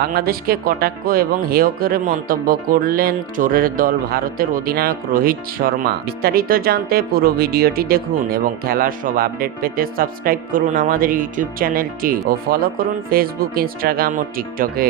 বাংলাদেশকে কটাক্ষ এবং হেয় করে মন্তব্য করলেন চোরের দল ভারতের অধিনায়ক রোহিত শর্মা। বিস্তারিত জানতে পুরো ভিডিওটি দেখুন এবং খেলার সব আপডেট পেতে সাবস্ক্রাইব করুন আমাদের ইউটিউব চ্যানেলটি ও ফলো করুন ফেসবুক, ইনস্টাগ্রাম ও টিকটকে।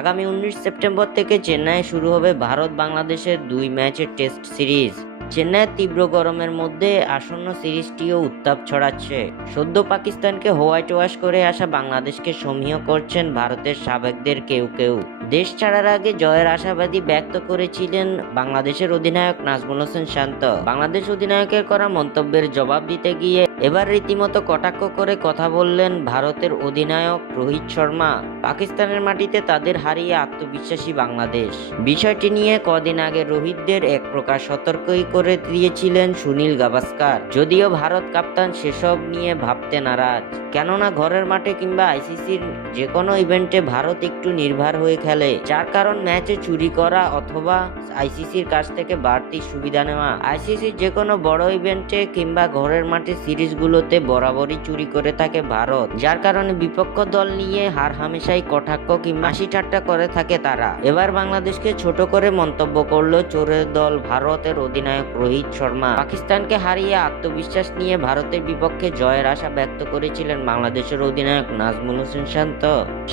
আগামী 19 সেপ্টেম্বর থেকে চেন্নাইয়ে শুরু হবে ভারত বাংলাদেশের 2 ম্যাচের টেস্ট সিরিজ। চেন্নাইয়ের তীব্র গরমের মধ্যে আসন্ন সিরিজটিও উত্তাপ ছড়াচ্ছে। সদ্য পাকিস্তানকে হোয়াইট ওয়াশ করে আসা বাংলাদেশকে সমীহ করছেন ভারতের সাবেকদের কেউ কেউ। দেশ ছাড়ার আগে জয়ের আশাবাদী ব্যক্ত করেছিলেন বাংলাদেশের অধিনায়ক নাজমুল হোসেন শান্ত। বাংলাদেশ অধিনায়কের করা মন্তব্যের জবাব দিতে গিয়ে এবার রীতিমতো কটাক্ষ করে কথা বললেন ভারতের অধিনায়ক রোহিত শর্মা। পাকিস্তানের মাটিতে তাদের হারিয়ে আত্মবিশ্বাসী বাংলাদেশ। বিষয়টি নিয়ে কদিন আগে রোহিতদের এক প্রকার সতর্কই করে দিয়েছিলেন সুনীল গাভাস্কার। যদিও ভারত কাপ্তান সেসব নিয়ে ভাবতে নারাজ, কেননা ঘরের মাঠে কিংবা আইসিসির যে কোনো ইভেন্টে ভারত একটু নির্ভর হয়ে খেলে, যার কারণ ম্যাচে চুরি করা অথবা আইসিসির কাছ থেকে বাড়তি সুবিধা নেওয়া। আইসিসির যে কোনো বড় ইভেন্টে কিংবা ঘরের মাঠে সিরিজগুলোতে বরাবরই চুরি করে থাকে ভারত, যার কারণে বিপক্ষ দল নিয়ে হার হামেশাই কটাক্ষ কিংবা হাসি ঠাট্টা করে থাকে তারা। এবার বাংলাদেশকে ছোট করে মন্তব্য করলো চোরের দল ভারতের অধিনায়ক রোহিত শর্মা। পাকিস্তানকে হারিয়ে আত্মবিশ্বাস নিয়ে ভারতের বিপক্ষে জয়ের আশা ব্যক্ত করেছিলেন বাংলাদেশের অধিনায়ক নাজমুল হোসেন শান্ত।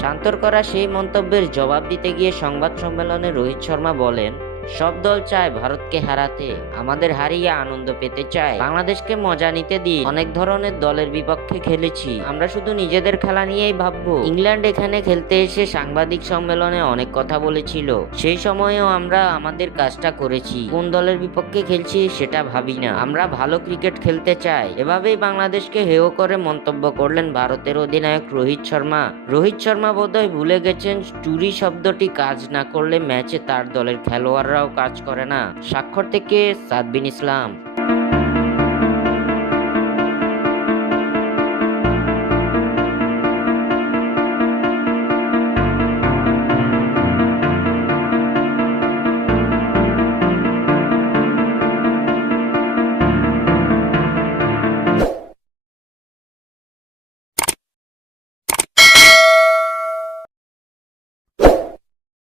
শান্তর করা সেই মন্তব্যের জবাব দিতে গিয়ে সংবাদ সম্মেলনে রোহিত শর্মা বলেন, সব দল চায় ভারতকে হারাতে, আমাদের হারিয়ে আনন্দ পেতে চায়। বাংলাদেশকে মজা নিতে দিন। অনেক ধরনের দলের বিপক্ষে খেলেছি, আমরা শুধু নিজেদের খেলা নিয়েই ভাববো। ইংল্যান্ড এখানে খেলতে এসে সাংবাদিক সম্মেলনে অনেক কথা বলেছিল, সেই সময়েও আমরা আমাদের কাজটা করেছি। কোন দলের বিপক্ষে খেলছি সেটা ভাবি না, আমরা ভালো ক্রিকেট খেলতে চাই। এভাবেই বাংলাদেশকে হেয় করে মন্তব্য করলেন ভারতের অধিনায়ক রোহিত শর্মা। রোহিত শর্মা বোধহয় ভুলে গেছেন চুরি শব্দটি কাজ না করলে ম্যাচে তার দলের খেলোয়াড়রাও কাজ করে না। স্বাক্ষর থেকে সাদবিন ইসলাম।